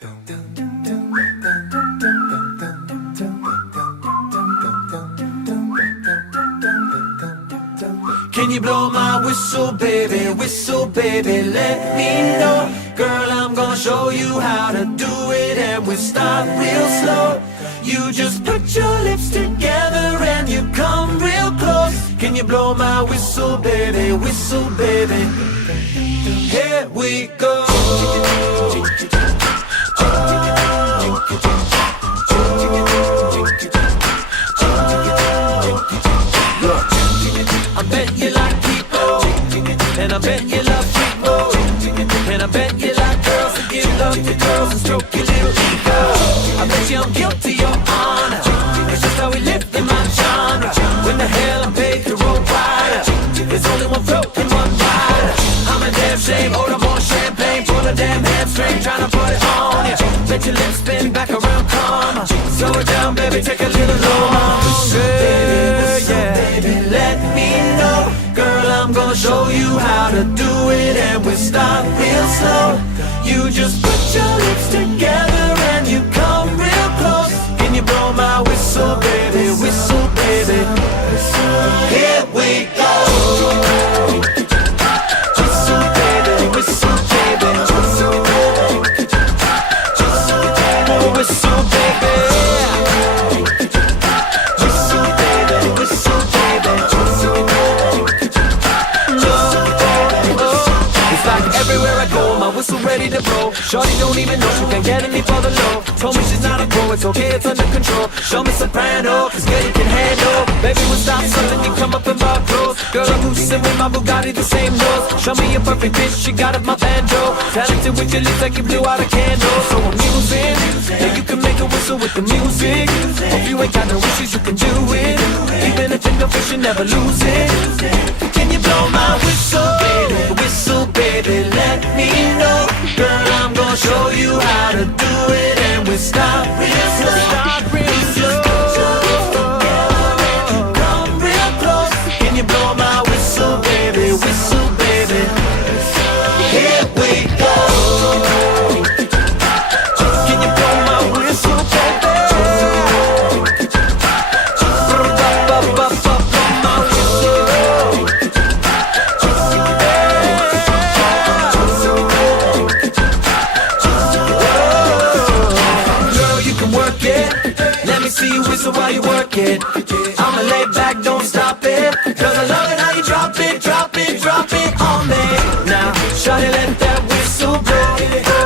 Can you blow my whistle, baby, let me know. Girl, I'm gonna show you how to do it, and we start real slow. You just put your lips together and you come real close. Can you blow my whistle, baby, here we go. I bet you like people, and I bet you love people, and I bet you like girls to give love to girls and stroke your little ego. I bet you I'm guilty, your honor. It's just how we live in my genre. When the hell I'm paid to roll wider, there's only one float and one rider. I'm a damn shame, order more champagne, pull a damn hamstring, tryna put it on ya. Bet your lips spin back around, karma. Slow it down, baby, take a little longer. Baby, let me know. Girl, I'm gonna show you how to do it, and we start real slow. You just put your lips together and you come real close. Can you blow my whistle, baby, here we go. Whistle, baby, whistle, baby, whistle, baby, whistle, baby. Whistle ready to blow. Shorty don't even know she can't get any further low. Told me she's not a pro, it's okay, it's under control. Show me soprano, cause girl you can handle. Baby we'll stop something, you come up in my clothes. Girl I'm boosting with my Bugatti, the same nose. Show me a perfect bitch, she got up my banjo. Talented with your lips like you blew out a candle. So I'm musing, yeah you can make a whistle with the music. If you ain't got no wishes you can do it. Even if it's no fish you never lose it. Can you blow my whistle, baby, let me know. Girl, I'm gonna show you how to do it, and we start real slow. Come real close. Can you blow my whistle, baby, here we go. Can you blow my whistle, baby? See you whistle while you work it. I'ma lay back, don't stop it. Cause I love it how you drop it on me. Now, shawty let that whistle blow.